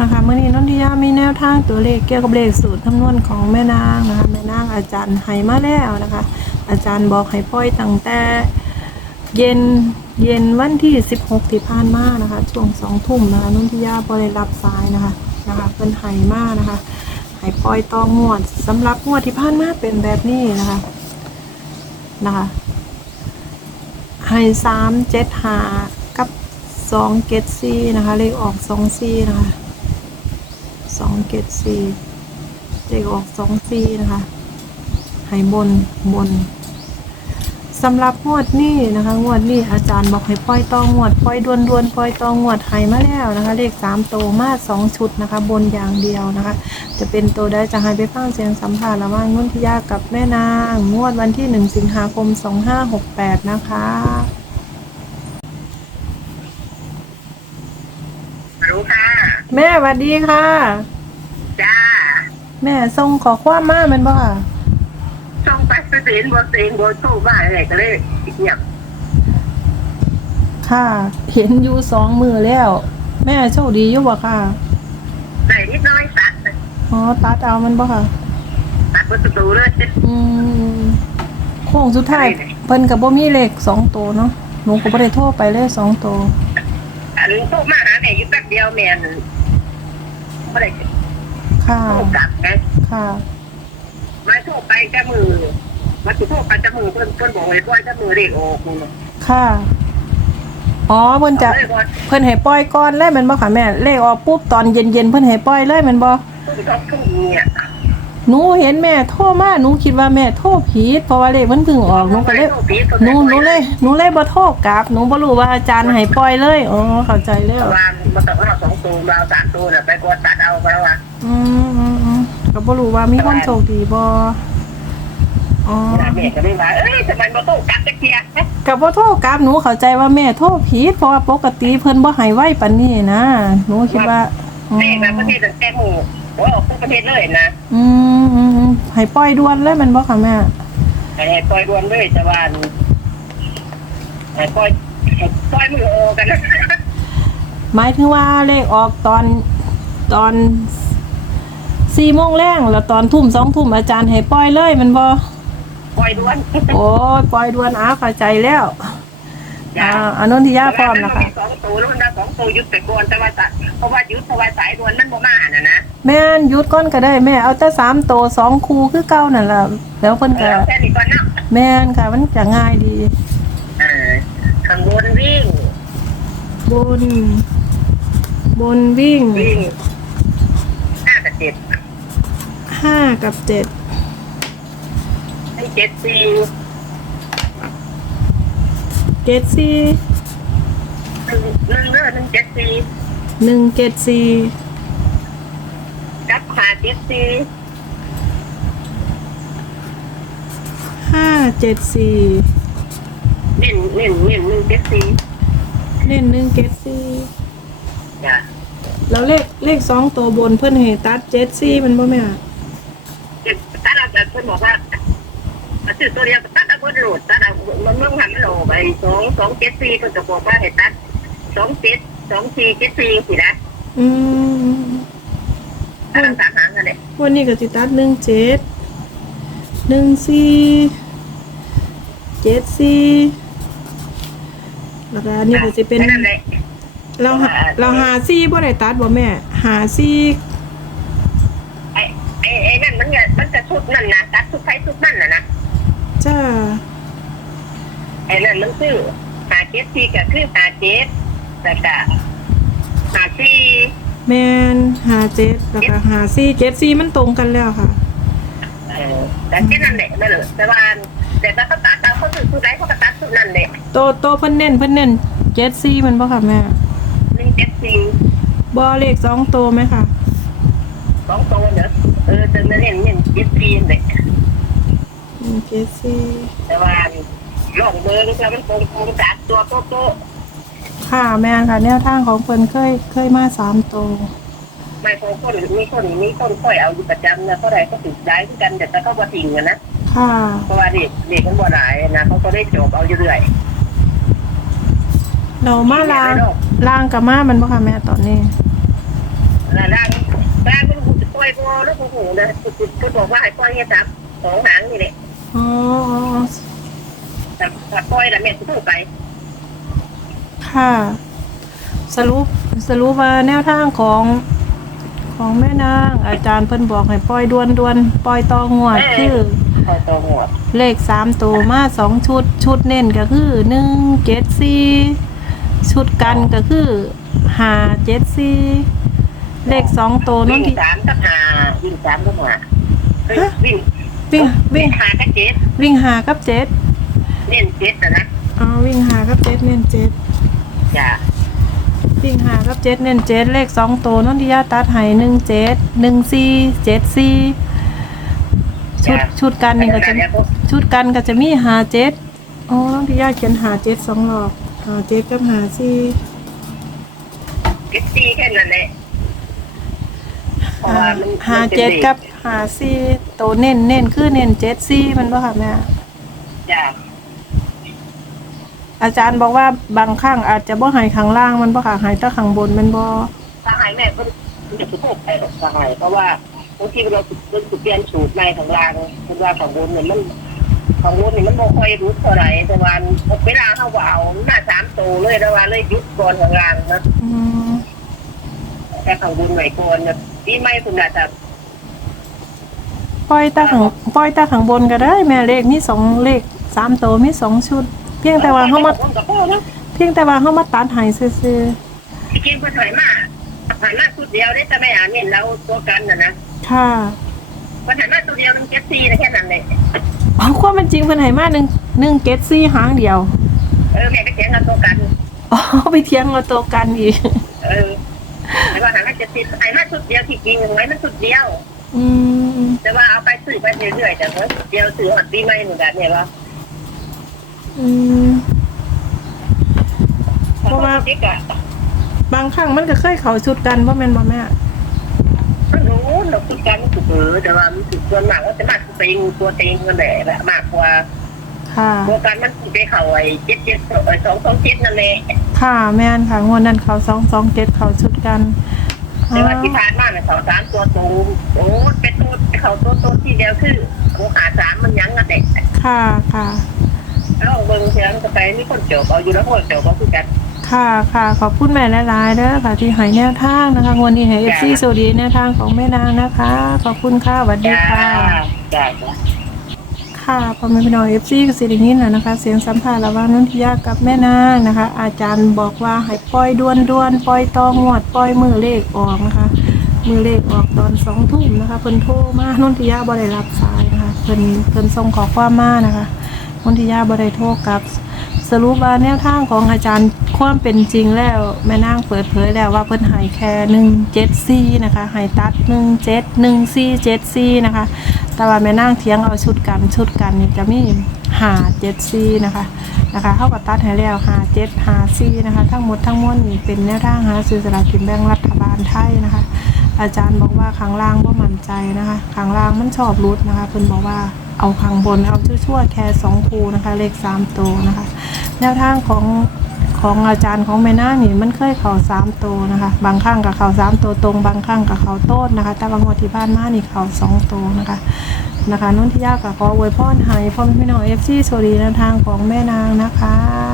นะคะเมื่อนี้นนทิยามีแนวทางตัวเลขเกี่ยวกับเลขสูตรคำนวณของแม่นางนะคะแม่นางอาจารย์ให้มาแล้วนะคะ อาจารย์บอกให้ปล่อยตั้งแต่เย็นเย็นวันที่ 16 ที่ผ่านมานะคะช่วงสองทุ่มนะคะนนทิยาบริรับสายนะคะนะคะเพิ่นให้มานะคะให้ปล่อยต่องวดสำหรับงวดที่ผ่านมาเป็นแบบนี้นะคะนะคะให้สามเจ็ดหากับสองเกตซีนะคะเลขออกสองซีนะคะ สองเกตซีเลขออกสองซีนะคะให้บนบนสำหรับงวดนี้นะคะ งวดนี้อาจารย์บอกให้ปล่อยตองงวดปล่อยดวนดวนปล่อยตองงวดให้มาแล้วนะคะ เลขสามโตมาสองชุดนะคะ บนอย่างเดียวนะคะ จะเป็นตัวได้จะให้ไปฟังเสียงสัมภาษณ์ระหว่างนุ่นทิยากับแม่นาง งวดวันที่หนึ่งสิงหาคมสองห้าหกแปดนะคะ รู้ค่ะ แม่สวัสดีค่ะ จ้า แม่ส่งขอความมาแมันบ่ค่ะช่องไปสเตนบนเตียงบนตู้บ้านอะไรก็เลยเงียบค่ะ เห็นอยู่สองมือแล้ว แม่โชคดีอยู่บ่ค่ะ ได้นิดน้อยตัดอ๋อตัดเอามันบ่ค่ะ ตัดประตูเลยอืมโค้งสุดท้ายเพิ่นกับบ่มีเลขสองตัวเนาะหนูก็บ่ได้โทรไปเลยสองตัวอันตู้มาหาแม่อยู่แป๊บเดียวแม่น ไม่ได้ค่ะโทรกลับไงค่ะมาโทรไปจะมือมาถูกโทรไปจะมือเพิ่นเพิ่นบอกให้ปล่อยจะมือเด็กออกนี่ค่ะอ๋อเพิ่นจะเลยว่าเพิ่นให้ปล่อยก่อนเลยแมันบ่ค่ะแม่เลขออกปุ๊บตอนเย็นๆเพิ่นให้ปล่อยเลยแมันบ่ตู้ชอบทุ่งเนี่ย หนูเห็นแม่โทรมาหนูคิดว่าแม่โทรผิดเพราะว่าเลขมันเพิ่งออกหนูก็เลยหนูหนูเลยหนูเลยบ่โทรกลับหนูบ่รู้ว่าอาจารย์ให้ปล่อยเลยอ๋อเข้าใจแล้ววางมาต้องเอาสองตัวเราสามตัวน่ะไปกดตัดเอาไปแล้วว่าอืมอืมอืมก็บ่รู้ว่ามีคนโชคดีบ่อ๋อแม่ก็เลยว่าเอ้ยทำไมมาโทรกลับจะเคลียร์ก็บ่โทรกลับหนูเข้าใจว่าแม่โทรผิดเพราะว่าปกติเพิ่นบ่ให้ไว้ปานนี้นะหนูคิดว่าอืมแม่แบบประเทศแก้หมู่ ว่าออกทุกประเทศเลยนะอืมอืมอืมให้ปล่อยด่วนเลยแมันบ่ค่ะแม่ให้ปล่อยรวมเลยแต่ว่าให้ปล่อยให้ปล่อยมือโอกันนะหมายถึงว่าเลขออกตอนตอน4โมงแรงแล้วตอนทุ่ม2ทุ่มอาจารย์ให้ปล่อยเลยแมันบ่ปล่อยด้วน โอ้ยปล่อยด่วนอ้าเข้าใจแล้วอ่าอนุทิยาพร้อมนะคะสองตัวแล้วมันได้สองตัวยุดไปก่อนแต่ว่าเพราะว่ายุดเพราะว่าสายด่วนมันบ่มาน่ะนะ แม่นหยุดก้อนก็ได้แม่เอาแต่สามโตวสองคูคือเก้านั่นแหละแล้วเพิ่นเอก็อแค่นี้ก่อนเนาะแม่นค่ะมันจะง่ายดีเออข้างบนวิ่ง บน บนวิ่งวิ่งห้ากับเจ็ดห้ากับเจ็ดให้เจ็ดสี่เกตสี่หนึ่งหนึ่งเด้อหนึ่งเจ็ดสี่หนึ่งเกตสี่กับขา เจ็ดสี่ห้าเจ็ดสี่เน้นเน้นเน้นหนึ่งเจ็ดสี่เล่นหนึ่งเกตสี่จ้ะแล้วเลขเลขสองตัวบนเพิ่นให้ตัดเจ็ดสี่มันบ่แม่ถ้าเราจะเพิ่นบอกว่าจุดตัวเดียวตัดเอาบนโหลดตัดเอามันเมื่อหันโหลไปสองสองเจ็ดสี่เพิ่นจะบอกว่าให้ตัดสองเจ็ดสองสี่เจ็ดสี่สินะอืมถ้าเราสามหางกันเลย วันนี้ก็สิตัดหนึ่งเจ็ดหนึ่งสี่เจ็ดสี่แล้วก็อันนี้ก็จะเป็น นั่นแหละเราหาเราหาซี่บ่ได้ตัดบ่แม่ หาซี่ไอ้ไอ้ไอ้นั่นมันเงมันจะชุดนั่นนะตัดชุดไฟชุดนั่นนะนะจ้าไอ้นั่นมันคือหาเจ็ดสี่ก็คือหาเจ็ดแต่ก็หาสี่ แมนหาเจ็ดแล้วก็หาซี่เจ็ดซี่มันตรงกันแล้วค่ะ เออแต่แค่นั้นแหละไม่เลยแต่ว่าแต่ถ้าเขาตัดเอาเขาถือชุดไหนเขาก็ตัดชุดนั่นแหละโตโตเพิ่นเน้นเพิ่นเน้นเจ็ดซี่มันบ่ค่ะแม่หนึ่งเจ็ดสี่บ่เลขสองโตไหมค่ะ สองตัวเนอะเออจะเน้นเน้นเจ็ดสี่เลยอืมเจ็ดซี่แต่ว่าลองเบอร์ก็จะมันตรงตรงจากตัวโต๊ะโต๊ะ ค่ะแม่นค่ะ แนวทางของเพิ่นเคยเคยมาสามโตไม่พอคนมีคนมีคนค่อยเอาอยู่ประจำนะเขาได้ก็ติดได้ที่กันแต่ถ้าเขาบ่ทิ้งกันนะค่ะเพราะว่าเด็กเด็กมันบ่หลายนะเขาก็ได้จบเอาอยู่เรื่อยเรามาลางลางกับมามันบ่ค่ะแม่ตอนนี้แล้วร่างร่างมันหูจะปล่อยบ่แล้วโอ้โหนะก็บอกว่าให้ปล่อยแค่สามสองหางนี่แหละอ๋ออ๋ออ๋อแต่ถ้าปล่อยแล้วแม่จะพูดไป ค่ะ สรุปสรุปว่าแนวทางของของแม่นาง อาจารย์เพิ่นบอกให้ปล่อยด่วนด่วนๆปล่อยต่องวดคือปล่อยตัวหัวเลขสามตัวมาสองชุดชุดเน้นก็คือหนึ่งเจ็ดสี่ชุดกันก็คือห้าเจ็ดสี่เลขสองตัวนั่วิ่นงที่สามกับหาวิ่งสามกับหาเฮ้ยวิ่งวิ่งวิ่วิ่งงหากับเจ็ดวิ่งหากับเจ็ดเล่นเจ็ดนะนะอ๋อวิ่งหากับเจ็ดเน้นเจ็ด จ้าวิ่งหากับเจ็ดเน้นเจ็ดเลขสองตัวนั่นที่ยาตัดให้หนึ่งเจ็ดหนึ่งสี่เจ็ดสี่ชุดชุดกันนี่ก็จะชุดกันก็จะมีหาเจ็ดอ๋อน้องที่ยาเขียนหาเจ็ดสองหลอกหาเจ็ดกับหาสี่เจ็ดสี่แค่นั้นแหละเพราะหาว่ามันหาเจ็ดกับหาสี่ตัวเน้นเน้นคือเน้นเจ็ดสี่มันบ่ค่ะแม่จ้า อาจารย์บอกว่าบางครั้งอาจจะบ่ใหายข้างล่างมันบ่ค่ะใหายแต่ข้างบนมันบ่ถ้าหายแม่ก็จะถูกไปหรอกถ้าหายเพราะว่าบางทีเราเราเปลี่ยนสูตรใหม่ของรางคือว่าของบนเนี่ยมันของบนเนี่ยมันบ่ค่อยรู้เท่าไหร่แต่ว่าเวลาเขาว่าเอาหน้าสามโตเลยแต่ว่าเลยยุดก่อนของรางนะอืมแต่ของบนใหม่ก่อนนะปีใหม่คุณน่าจะปล่อยตาข้างปล่อยตาข้างบนก็ได้ แม่เลขมีสองเลขสามตัวมีสองชุด เพียงแต่ว่าเฮามากับพ่อนะเพียงแต่ว่าเฮามาตัดให้ซื่อที่กินคนถอยมาถอยมาสุดเดียวได้แต่ไม่อ่านเห็นแล้วตัวกันนะนะๆค่ะคนถอยมาตัวเดียวมันเจ็ดสี่นะแค่นั้นเลยเอาความเป็นจริงเพิ่นให้มาหนึ่งหนึ่งเกตซี่หางเดียว เออแม่ไปเถียงกันตัวกันอ๋อไปเทียงเอาตัวกันอีกเออแต่ว่าถอยมาเจ็ดสี่ไอ้มาสุดเดียวที่จริงไว้มันสุดเดียว อืมแต่ว่าเอาไปซื้อไปเรื่อยๆแต่ว่าเดียวซื้อหัดปีใหม่เหมือนกันเนี่ยว่า อืม เพราะว่า ติ๊กอะบางครั้งมันก็เคยเข้าชุดกันบ่แม่นบ่แม่มันรู้เราคุยกันมันถูกเออแต่ว่ามันถูกส่วนมากก็จะมากตัวเองตัวเองกันแหละแหละมากกว่าค่ะ ตัวกันมันถูกไปเข่าไอ้เจ็ดเจ็ดสองสองเจ็ดนั่นแหละค่ะแม่นค่ะงวดนั้นเขาสองสองเกตเขาชุดกันแต่ว่าที่ผ่านมาเนี่ยเขาสามตัวตรงโอ้เป็นตัวเขาตัวตัวที่เดียวคือโอ้ขาสามมันยั้งกันเด็กค่ะค่ะ แล้วเบิ้งเสียงก็ไปมีคนเจบเอาอยู่แล้วคนเจบเอาคือกัน ค่ะค่ะขอบคุณแม่หลายๆเด้อค่ะที่ให้แนวทางนะคะงวันนี้ให้เอฟซีสวัสดีแนวทางของแม่นางนะคะ ขอบคุณค่ะสวัสดีจ้าค่ะ จ้าค่ะพอแม่พี่น้องเอฟซีก็สิได้ยินแล้วนะคะ เสียงสัมภาษณ์ระหว่างนุ่นทิยากับแม่นางนะคะ อาจารย์บอกว่าให้ปล่อยด่วนด่วนๆปล่อยตองวดปล่อยมือเลขออกนะคะ มือเลขออกตอนสองทุ่มนะคะเพิ่นโทรมานุ่นทิยาบ่ได้รับสายนะคะเพิ่นเพิ่นส่งขอความมานะคะ นุ่นทิยาบ่ได้โทรกลับสรุปว่าแนวทางของอาจารย์ความเป็นจริงแล้วแม่นางเปิดเผยแล้วว่าเพิ่นหายแค่หนึ่งเจ็ดซี่นะคะหายตัดหนึ่งเจ็ดหนึ่งซี่เจ็ดซี่นะคะ แต่ว่าแม่นางเทียงเอาชุดกันชุดกันนี่จะมีหาเจ็ดซี่นะคะนะคะเข้ากับตัดให้แล้วหาเจ็ดหาซี่นะคะ ทั้งหมดทั้งมวลนี่เป็นแนวทางหาซื้อสลากกินแบ่งรัฐบาลไทยนะคะ อาจารย์บอกว่าข้างล่างว่ามั่นใจนะคะข้างล่างมันชอบรุดนะคะเพิ่นบอกว่า เอาข้างบนเอาชั่วๆแค่สองคูนะคะ เลขสามตัวนะคะ แนวทางของของอาจารย์ของแม่น้าหนี่มันเคยเข่าสามตัวนะคะ บางข้างกับเข่าสามตัวตรง บางข้างกับเข่าโต้นนะคะ แต่บางวันที่บ้านมานี่เข่าสองตัวนะคะนะคะนุ่นที่ยากกับขออวยพรให้พ่อแม่พี่น้องเอฟซีโซดีแนวทางของแม่นางนะคะ